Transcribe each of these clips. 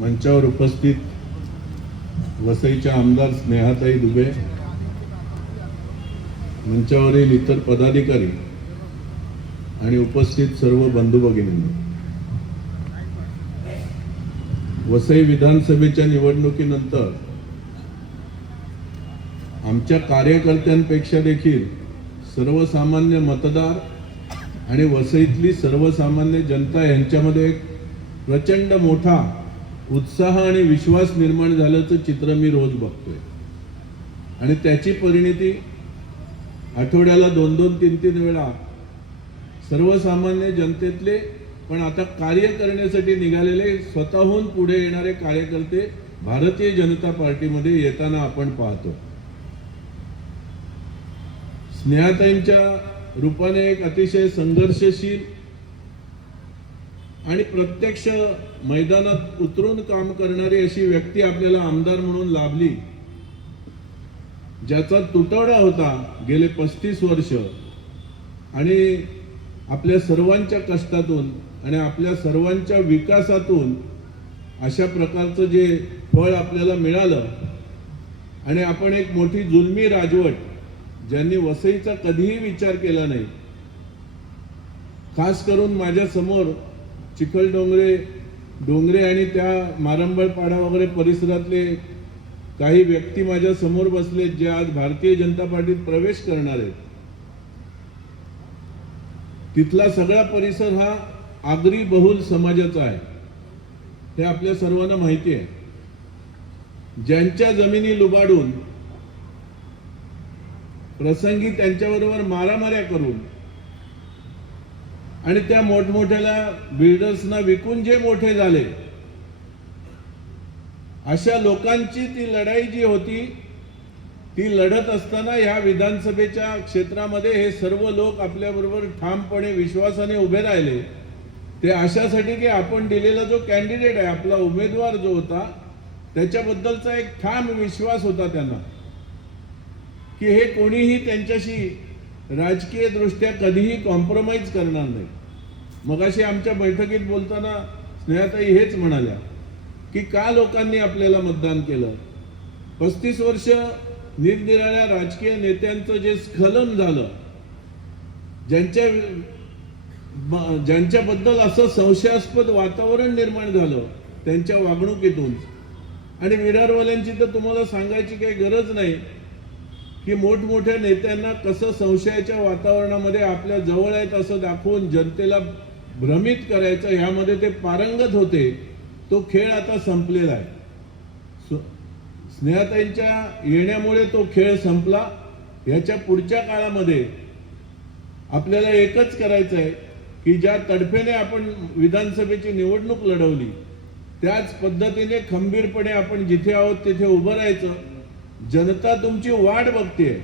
मंचावर उपस्थित वसईच्या आमदार स्नेहाताई दुबे मंचावरील इतर पदाधिकारी आणि उपस्थित सर्व बंधू भगिनींनी. वसई विधानसभेच्या निवडणुकीनंतर आमच्या कार्यकर्त्यांपेक्षा देखील सर्वसामान्य मतदार आणि वसईतली सर्वसामान्य जनता यांच्यामध्ये एक प्रचंड मोठा उत्साह आणि विश्वास निर्माण झाल्याचं चित्र मी रोज बघतोय. आणि त्याची परिणिती आठवड्याला दोन दोन तीन तीन वेळा सर्वसामान्य जनतेतले पण आता कार्य करण्यासाठी निघालेले स्वतःहून पुढे येणारे कार्यकर्ते भारतीय जनता पार्टीमध्ये येताना आपण पाहतो. स्नेहाताईंच्या रूपाने एक अतिशय संघर्षशील आणि प्रत्यक्ष मैदानात उतरून काम करणारी अशी व्यक्ती आपल्याला आमदार म्हणून लाभली. ज्याचा तुटवडा होता गेले पस्तीस वर्ष. आणि आपल्या सर्वांच्या कष्टातून आणि आपल्या सर्वांच्या विकासातून अशा प्रकारचं जे फळ आपल्याला मिळालं. आणि आपण एक मोठी जुलमी राजवट ज्यांनी वसईचा कधीही विचार केला नाही. खास करून माझ्यासमोर चिखल डोंगरे डोंगरे आणि त्या मारंबळपाडा वगैरे परिसरातले काही व्यक्ती माझ्यासमोर बसले जे आज भारतीय जनता पार्टीत प्रवेश करणार आहेत. तिथला सगळा परिसर हा आगरी बहुल समाजाचा आहे. हे आपल्या सर्वांना माहिती आहे. ज्यांच्या जमिनी लुबाडून प्रसंगी त्यांच्याबरोबर मारामाऱ्या करून आणि त्या मोठमोठ्याला बिल्डर्सना विकून जे मोठे झाले अशा लोकांची ती लढाई जी होती ती लढत असताना ह्या विधानसभेच्या क्षेत्रामध्ये हे सर्व लोक आपल्याबरोबर ठामपणे विश्वासाने उभे राहिले. ते अशासाठी की आपण दिलेला जो कॅन्डिडेट आहे आपला उमेदवार जो होता त्याच्याबद्दलचा एक ठाम विश्वास होता त्यांना. की हे कोणीही त्यांच्याशी राजकीय दृष्ट्या कधीही कॉम्प्रोमाइज करणार नाही. मगाशी आमच्या बैठकीत बोलताना स्नेहाताई हेच म्हणाल्या की का लोकांनी आपल्याला मतदान केलं? पस्तीस वर्ष निरनिराळ्या राजकीय नेत्यांचं जे स्खलन झालं ज्यांच्या ज्यांच्याबद्दल असं संशयास्पद वातावरण निर्माण झालं त्यांच्या वागणुकीतून. आणि विरारवाल्यांची तर तुम्हाला सांगायची काही गरज नाही की मोठमोठ्या नेत्यांना कसं संशयाच्या वातावरणामध्ये आपल्या जवळ आहेत असं दाखवून जनतेला भ्रमित करायचं ह्यामध्ये ते पारंगत होते. तो खेळ आता संपलेला आहे. सु- येण्यामुळे तो खेळ संपला. ह्याच्या पुढच्या काळामध्ये आपल्याला एकच करायचं आहे की ज्या तडफेने आपण विधानसभेची निवडणूक लढवली त्याच पद्धतीने खंबीरपणे आपण जिथे आहोत तिथे उभं राहायचं. जनता तुमची वाट बघते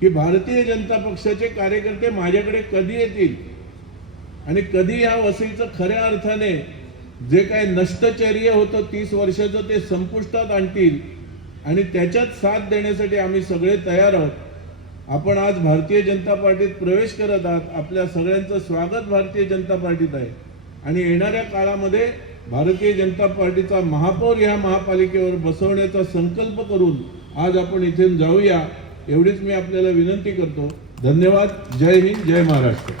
की भारतीय जनता पक्षाचे कार्यकर्ते माझ्याकडे कधी येतील? आणि कधी या वसईचं खऱ्या अर्थाने जे काय नष्टचर्य होतं तीस वर्षाचं ते संपुष्टात आणतील. आणि त्याच्यात साथ देण्यासाठी आम्ही सगळे तयार आहोत. आपण आज भारतीय जनता पार्टीत प्रवेश करत आहात. आपल्या सगळ्यांचं स्वागत भारतीय जनता पार्टीत आहे. आणि येणाऱ्या काळामध्ये भारतीय जनता पार्टीचा महापौर ह्या महापालिकेवर बसवण्याचा संकल्प करून आज आपण इथून जाऊया एवढीच मी आपल्याला विनंती करतो. धन्यवाद. जय हिंद. जय महाराष्ट्र.